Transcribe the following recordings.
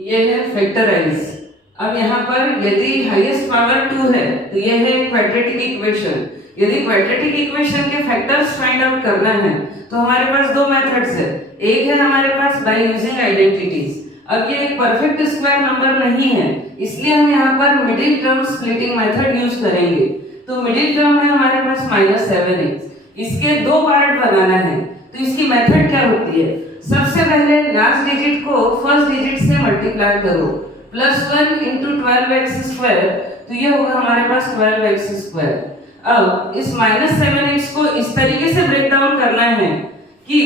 ये है फैक्टराइज। अब यहाँ पर यदि हाईएस्ट पावर 2 है तो ये है क्वाड्रेटिक इक्वेशन। यदि क्वाड्रेटिक इक्वेशन के फैक्टर्स फाइंड आउट करना है तो हमारे पास दो मेथड्स है। एक है हमारे पास बाय यूजिंग आइडेंटिटीज। अब ये एक परफेक्ट स्क्वायर नंबर नहीं है, इसलिए हम यहाँ पर middle term splitting method use करेंगे। तो मिडिल टर्म है हमारे पास -7x, इसके दो पार्ट बनाना है। तो इसकी मेथड क्या होती है? सबसे पहले लास्ट डिजिट को फर्स्ट डिजिट से मल्टीप्लाई करो, +1 × 12x², तो ये होगा हमारे पास 12x²। अब इस -7x को इस तरीके से ब्रेक डाउन करना है कि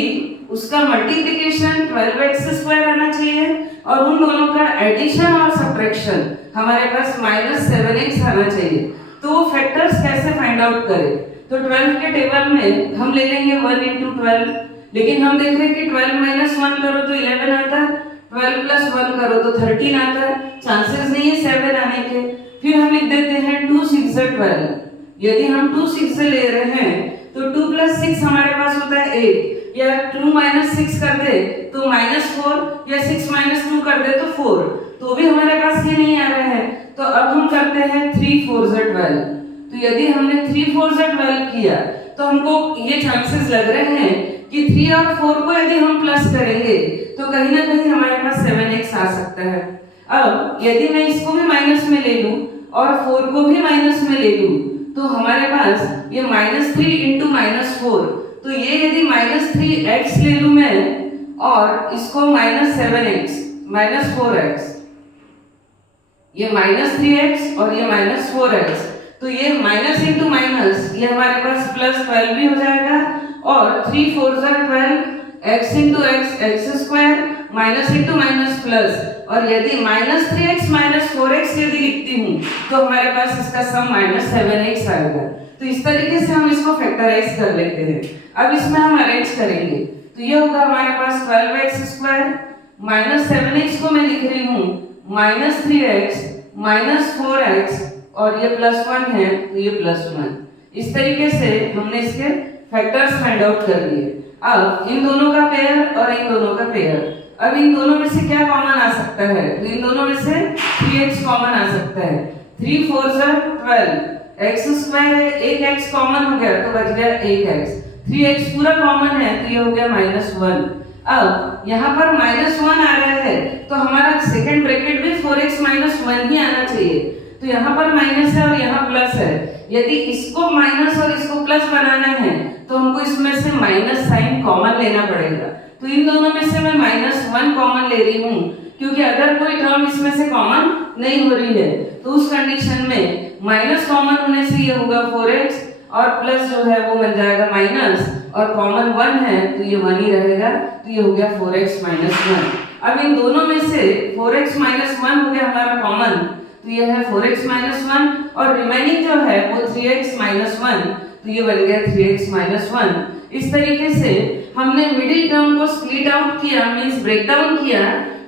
उसका मल्टीप्लिकेशन 12x² आना चाहिए और उन दोनों का एडिशन और सब्ट्रैक्शन हमारे पास -7x आना चाहिए। तो वो फैक्टर्स कैसे फाइंड आउट करें? तो 12 के टेबल में हम ले लेंगे 1 × 12, लेकिन हम देख रहे हैं कि 12 - 1 करो तो 11 आता है, 12 + 1 करो तो 13 आता है, चांसेस नहीं है 7 आने के। फिर हम लिख देते हैं 2 × 6 = 12। यदि हम 2 6 से ले रहे हैं तो 2 + 6 हमारे पास होता है 8, या 2 - 6 कर दे तो -4, या 6 - 2 कर दे तो 4, तो भी हमारे पास ये नहीं आ रहा है। तो अब हम करते हैं 3 × 4 = 12। तो यदि हमने 3 × 4 = 12 किया तो हमको ये चांसेस लग रहे हैं कि 3 और 4 को यदि हम प्लस करेंगे तो कहीं ना कहीं हमारे पास 7x आ सकता है। अब यदि मैं इसको भी माइनस में ले लूं और 4 को भी माइनस में ले लूं तो हमारे पास ये -3 × -4, तो ये यदि -3x ले लूं मैं और इसको -7x -4x, ये -3x और ये -4x, तो ये माइनस इंटू माइनस ये हमारे पास +12 भी हो जाएगा और 3 × 4 = 12, x × x x², minus into minus plus, और यदि -3x -4x यदि लिखती हूँ तो हमारे पास इसका सम -7x आएगा। तो इस तरीके से हम इसको फैक्टराइज कर लेते हैं। अब इसमें हम अरेंज करेंगे तो ये होगा हमारे पास 12x², -7x को मैं लिख रही हूँ -3x -4x, और ये +1 है तो ये +1। इस तरीके से हमने इसके फैक्टर्स फाइंड आउट कर लिए। अब इन दोनों का पेयर और इन दोनों का पेयर, अब इन दोनों में से क्या कॉमन आ सकता है? तो इन दोनों में से 3x कॉमन आ सकता है। 3 × 4 = 12, x² है, एक x कॉमन हो गया तो बच गया 1x, 3x पूरा कॉमन है तो ये हो गया -1। अब यहाँ पर -1 आ रहा है तो हमारा सेकंड ब्रैकेट भी 4x - 1 ही आना चाहिए। तो यहाँ पर माइनस है और यहाँ प्लस है। यदि इसको माइनस और इसको प्लस बनाना है तो हमको इसमें से माइनस साइन कॉमन लेना पड़ेगा। तो इन दोनों में से मैं -1 कॉमन ले रही हूँ क्योंकि अगर कोई टर्म इसमें से कॉमन नहीं हो रही है। तो उस कंडीशन में माइनस कॉमन होने से ये होगा 4x और प्लस जो है वो बन जाएगा माइनस, और कॉमन 1 है तो ये 1 ही रहेगा, तो ये हो गया 4x - 1। अब इन दोनों में से 4x - 1 हो गया हमारा कॉमन, तो ये है 4x - 1 और रिमेनिंग जो है वो 3x - 1, तो ये बन गया 3x - 1। इस तरीके से हमने मिडिल टर्म को स्प्लिट आउट किया, मींस ब्रेक डाउन किया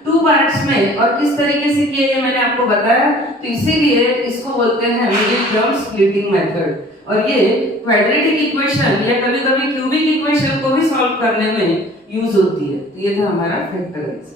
2 पार्ट्स में, और किस तरीके से किया ये मैंने आपको बताया। तो इसीलिए इसको बोलते हैं मिडिल टर्म स्प्लिटिंग मेथड। और ये क्वाड्रेटिक इक्वेशन या कभी-कभी क्यूबिक इक्वेशन को भी सॉल्व करने में यूज होती है। तो ये था हमारा फैक्टराइज।